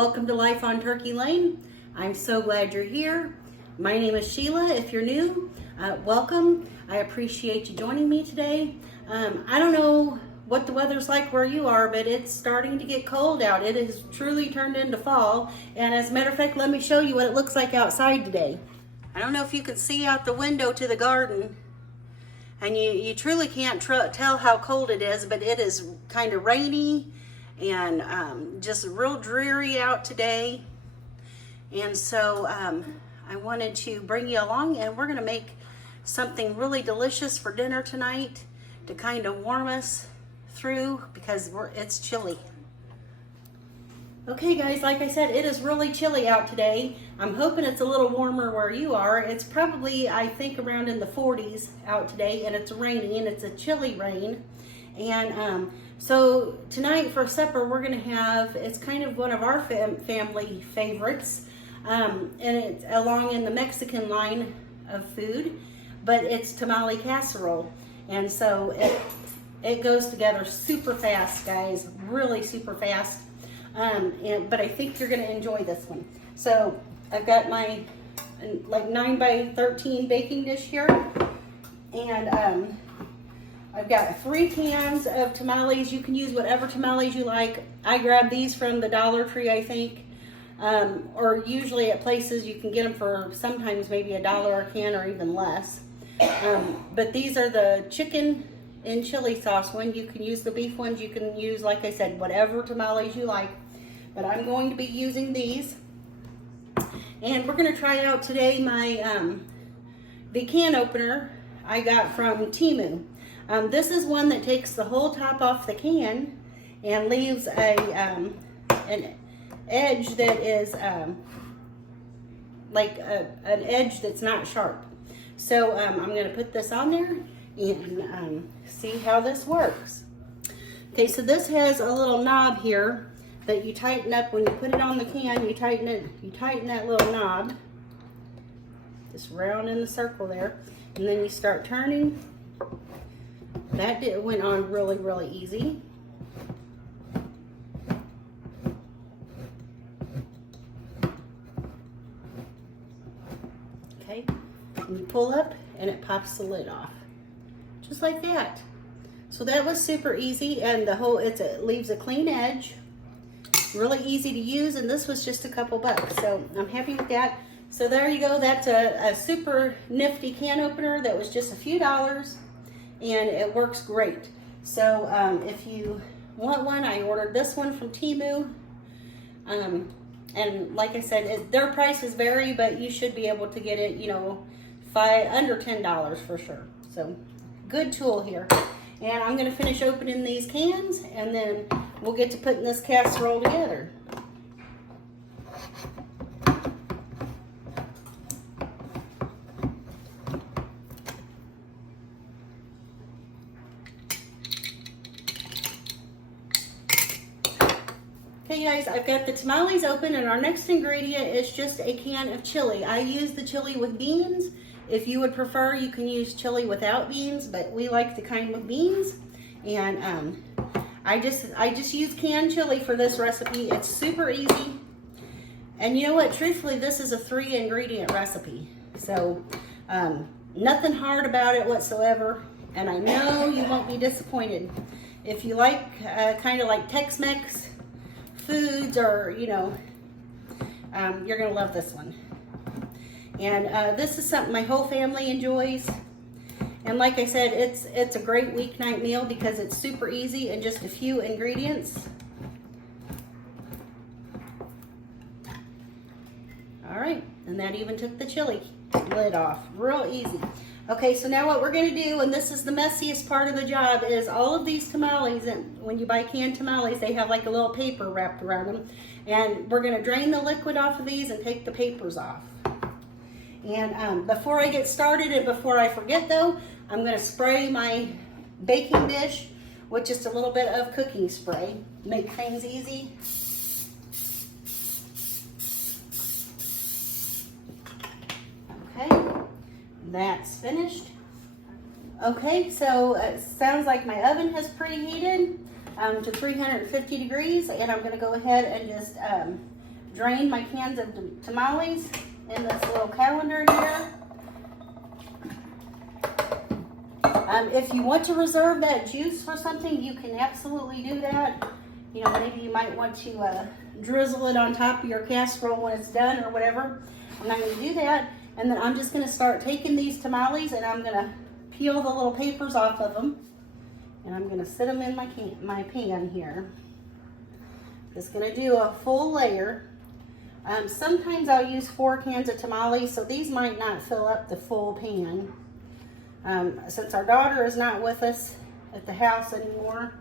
welcome to Life on Turkey Lane. I'm so glad you're here. My name is Sheila. If you're new, welcome. I appreciate you joining me today. I don't know what the weather's like where you are, but it's starting to get cold out. It has truly turned into fall. And as a matter of fact, let me show you what it looks like outside today. I don't know if you can see out the window to the garden, and you truly can't tell how cold it is, but it is kind of rainy and just real dreary out today. And so I wanted to bring you along, and we're gonna make something really delicious for dinner tonight to kind of warm us through because it's chilly. Okay guys, like I said, it is really chilly out today. I'm hoping it's a little warmer where you are. It's probably, I think, around in the 40s out today, and it's raining, and it's a chilly rain. And so tonight for supper, we're gonna have, it's kind of one of our family favorites, and it's along in the Mexican line of food, but it's Tamale Casserole. And so it goes together super fast, guys, really super fast. But I think you're gonna enjoy this one. So I've got my like 9 by 13 baking dish here, and I've got 3 cans of tamales. You can use whatever tamales you like. I grabbed these from the Dollar Tree, I think, or usually at places you can get them for sometimes maybe $1 a can or even less. But these are the chicken and chili sauce one. You can use the beef ones. You can use, like I said, whatever tamales you like. But I'm going to be using these. And we're going to try out today my the can opener I got from Temu. This is one that takes the whole top off the can and leaves an edge that is like an edge that's not sharp. So I'm going to put this on there and see how this works. Okay, so this has a little knob here that you tighten up when you put it on the can. You tighten that little knob, just round in the circle there, and then you start turning. That went on really, really easy. Okay, and you pull up and it pops the lid off, just like that. So that was super easy, and it leaves a clean edge, really easy to use, and this was just a couple bucks, so I'm happy with that. So there you go. That's a super nifty can opener that was just a few dollars, and it works great. So if you want one, I ordered this one from Temu, and like I said, their prices vary, but you should be able to get it, you know, under $10 for sure. So good tool here. And I'm going to finish opening these cans, and then we'll get to putting this casserole together. Okay guys, I've got the tamales open, and our next ingredient is just a can of chili. I use the chili with beans. If you would prefer, you can use chili without beans, but we like the kind with beans. And I just use canned chili for this recipe. It's super easy. And you know what? Truthfully, this is a 3-ingredient recipe. So nothing hard about it whatsoever. And I know you won't be disappointed. If you like kind of like Tex-Mex foods, or, you know, you're going to love this one. And this is something my whole family enjoys. And like I said, it's a great weeknight meal because it's super easy and just a few ingredients. All right, and that even took the chili lid off. Real easy. Okay, so now what we're going to do, and this is the messiest part of the job, is all of these tamales, and when you buy canned tamales, they have like a little paper wrapped around them. And we're going to drain the liquid off of these and take the papers off. And before I get started, and before I forget though, I'm going to spray my baking dish with just a little bit of cooking spray. Make things easy. Okay, that's finished. Okay, so it sounds like my oven has preheated to 350 degrees, and I'm going to go ahead and just drain my cans of tamales in this little colander here. If you want to reserve that juice for something, you can absolutely do that. You know, maybe you might want to drizzle it on top of your casserole when it's done or whatever. I'm not going to do that. And then I'm just going to start taking these tamales and I'm going to peel the little papers off of them. And I'm going to sit them in my pan here. Just going to do a full layer. Sometimes I'll use 4 cans of tamales, so these might not fill up the full pan. Since our daughter is not with us at the house anymore,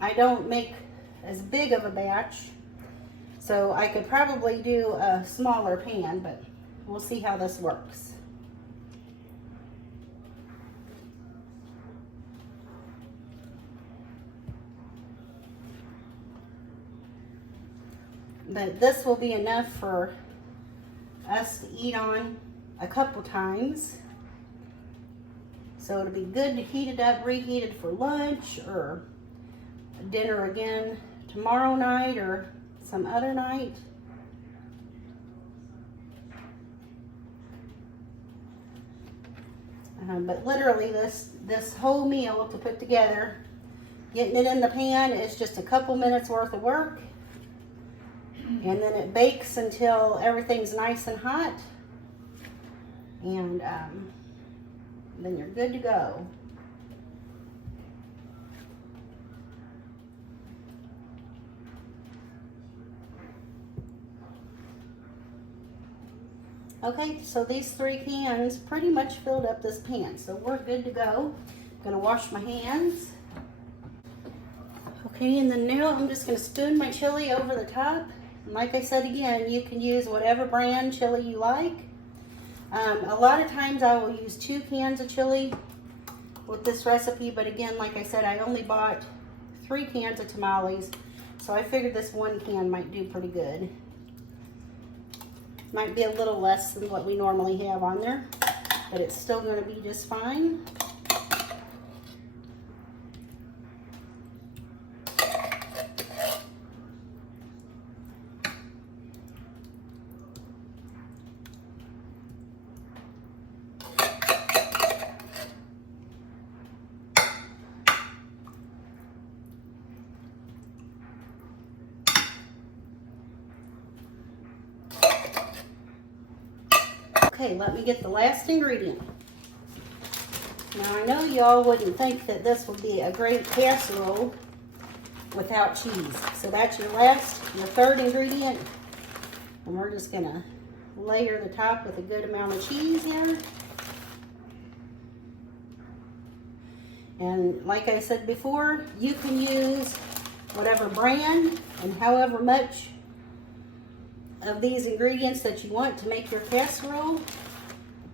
I don't make as big of a batch. So I could probably do a smaller pan, but we'll see how this works. But this will be enough for us to eat on a couple times. So it'll be good to heat it up, reheat it for lunch or dinner again tomorrow night or some other night. But literally this whole meal to put together, getting it in the pan is just a couple minutes worth of work. And then it bakes until everything's nice and hot. And then you're good to go. Okay, so these 3 cans pretty much filled up this pan, so we're good to go. I'm gonna wash my hands. Okay, and then now I'm just gonna spoon my chili over the top. And like I said again, you can use whatever brand chili you like. A lot of times I will use 2 cans of chili with this recipe, but again, like I said, I only bought 3 cans of tamales, so I figured this 1 can might do pretty good. Might be a little less than what we normally have on there, but it's still going to be just fine. Okay, let me get the last ingredient. Now I know y'all wouldn't think that this would be a great casserole without cheese. So that's your 3rd ingredient. And we're just gonna layer the top with a good amount of cheese here. And like I said before, you can use whatever brand and however much of these ingredients that you want to make your casserole.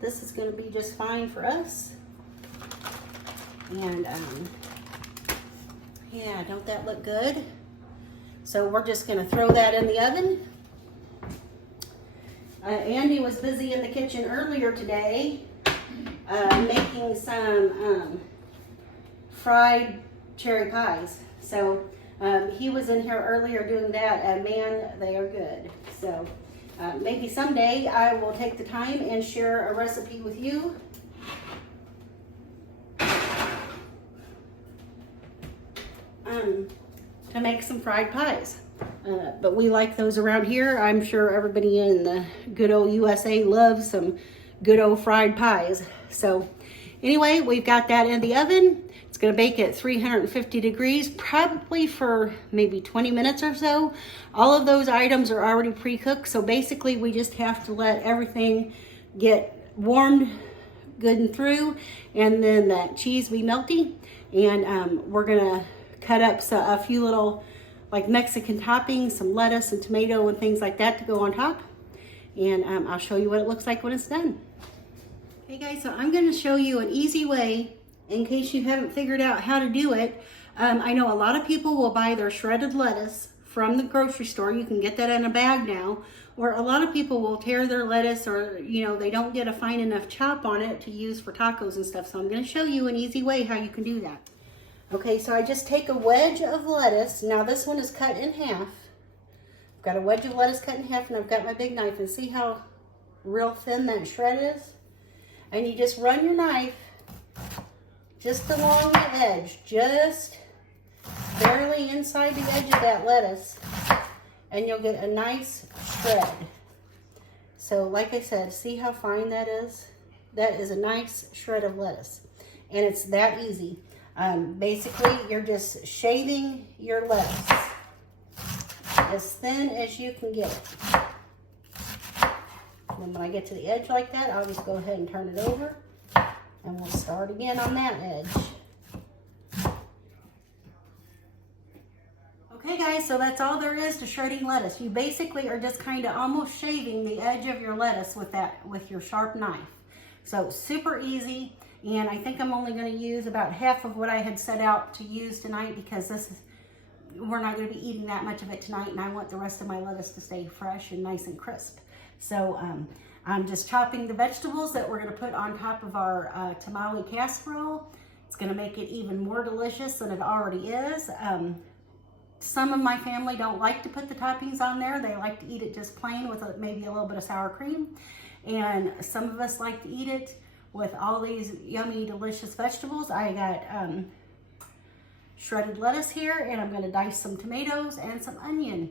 This is going to be just fine for us. And yeah, don't that look good? So we're just going to throw that in the oven. Andy was busy in the kitchen earlier today making some fried cherry pies. So he was in here earlier doing that, and man, they are good. So maybe someday I will take the time and share a recipe with you. To make some fried pies. But we like those around here. I'm sure everybody in the good old USA loves some good old fried pies. So anyway, we've got that in the oven. It's going to bake at 350 degrees, probably for maybe 20 minutes or so. All of those items are already pre-cooked, so basically we just have to let everything get warmed good and through, and then that cheese be melty. And we're going to cut up a few little like Mexican toppings, some lettuce and tomato and things like that to go on top. And I'll show you what it looks like when it's done. Hey guys, so I'm going to show you an easy way in case you haven't figured out how to do it. I know a lot of people will buy their shredded lettuce from the grocery store. You can get that in a bag now. Or a lot of people will tear their lettuce, or you know, they don't get a fine enough chop on it to use for tacos and stuff. So I'm going to show you an easy way how you can do that. Okay, so I just take a wedge of lettuce. Now this one is cut in half. I've got a wedge of lettuce cut in half, and I've got my big knife, and see how real thin that shred is? And you just run your knife just along the edge, just barely inside the edge of that lettuce, and you'll get a nice shred. So like I said, see how fine that is? That is a nice shred of lettuce, and it's that easy. Basically, you're just shaving your lettuce as thin as you can get it. And then when I get to the edge like that, I'll just go ahead and turn it over, and we'll start again on that edge. Okay guys, so that's all there is to shredding lettuce. You basically are just kind of almost shaving the edge of your lettuce with your sharp knife. So super easy, and I think I'm only going to use about half of what I had set out to use tonight, because we're not going to be eating that much of it tonight, and I want the rest of my lettuce to stay fresh and nice and crisp. So I'm just chopping the vegetables that we're going to put on top of our tamale casserole. It's going to make it even more delicious than it already is. Some of my family don't like to put the toppings on there. They like to eat it just plain with maybe a little bit of sour cream. And some of us like to eat it with all these yummy, delicious vegetables. I got shredded lettuce here, and I'm going to dice some tomatoes and some onion.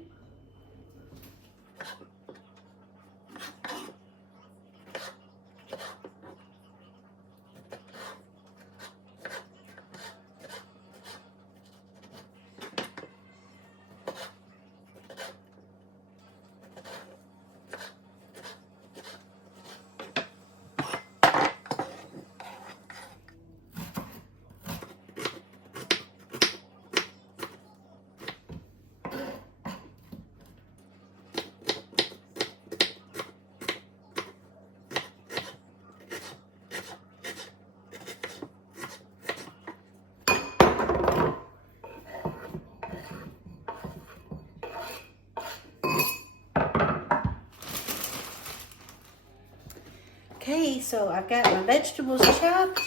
Okay, so I've got my vegetables chopped.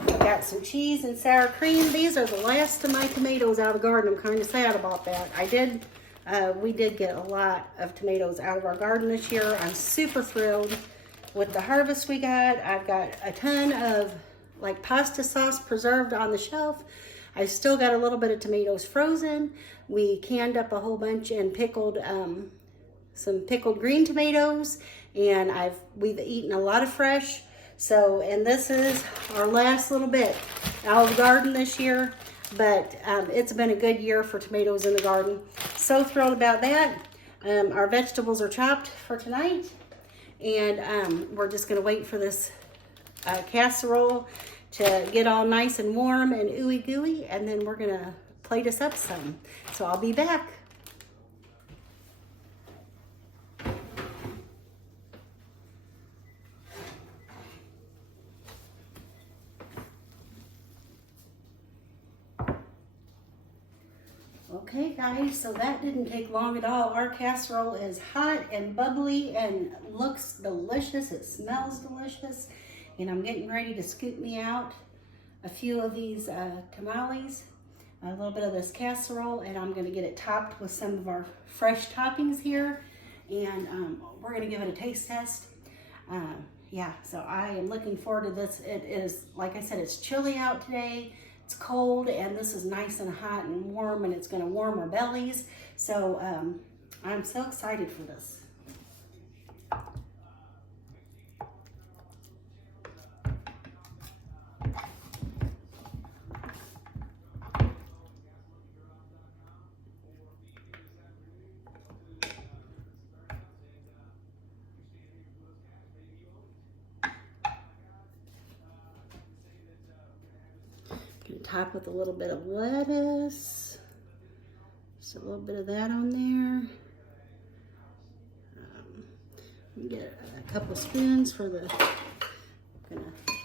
I've got some cheese and sour cream. These are the last of my tomatoes out of the garden. I'm kind of sad about that. We did get a lot of tomatoes out of our garden this year. I'm super thrilled with the harvest we got. I've got a ton of like pasta sauce preserved on the shelf. I still got a little bit of tomatoes frozen. We canned up a whole bunch and pickled some pickled green tomatoes, and we've eaten a lot of fresh. So, and this is our last little bit out of the garden this year, but it's been a good year for tomatoes in the garden. So thrilled about that. Our vegetables are chopped for tonight, and we're just gonna wait for this casserole to get all nice and warm and ooey gooey, and then we're gonna plate us up some. So I'll be back. Okay guys, so that didn't take long at all. Our casserole is hot and bubbly and looks delicious. It smells delicious. And I'm getting ready to scoop me out a few of these tamales, a little bit of this casserole, and I'm gonna get it topped with some of our fresh toppings here. And we're gonna give it a taste test. Yeah, so I am looking forward to this. It is, like I said, it's chilly out today. It's cold, and this is nice and hot and warm, and it's going to warm our bellies. So I'm so excited for this. Top with a little bit of lettuce, just a little bit of that on there. Get a couple spoons for the, I'm gonna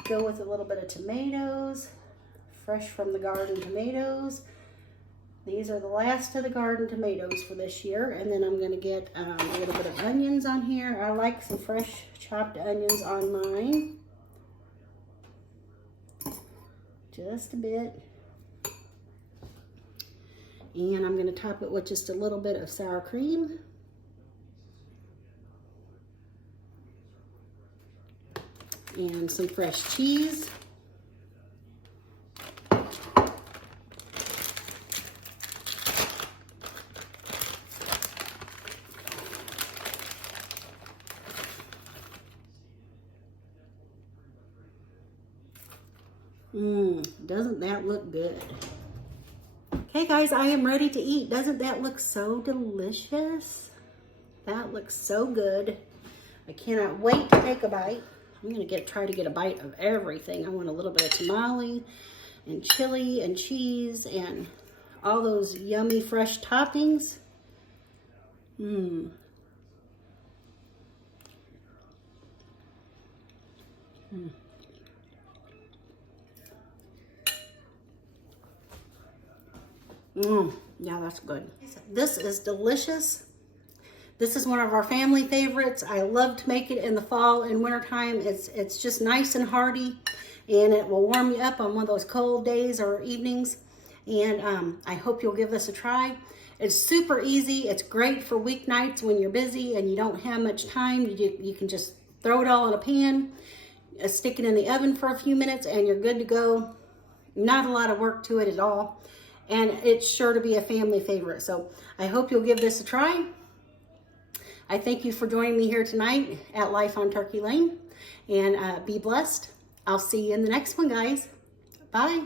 go with a little bit of tomatoes, fresh from the garden tomatoes. These are the last of the garden tomatoes for this year. And then I'm gonna get a little bit of onions on here. I like some fresh chopped onions on mine. Just a bit. And I'm going to top it with just a little bit of sour cream. and some fresh cheese. Doesn't that look good? Okay guys, I am ready to eat. Doesn't that look so delicious? That looks so good. I cannot wait to take a bite. I'm gonna try to get a bite of everything. I want a little bit of tamale and chili and cheese and all those yummy fresh toppings. Yeah, that's good. This is delicious. This is one of our family favorites. I love to make it in the fall and wintertime. It's just nice and hearty, and it will warm you up on one of those cold days or evenings. And I hope you'll give this a try. It's super easy. It's great for weeknights when you're busy and you don't have much time. You can just throw it all in a pan, stick it in the oven for a few minutes, and you're good to go. Not a lot of work to it at all. And it's sure to be a family favorite. So I hope you'll give this a try. I thank you for joining me here tonight at Life on Turkey Lane. And be blessed. I'll see you in the next one, guys. Bye.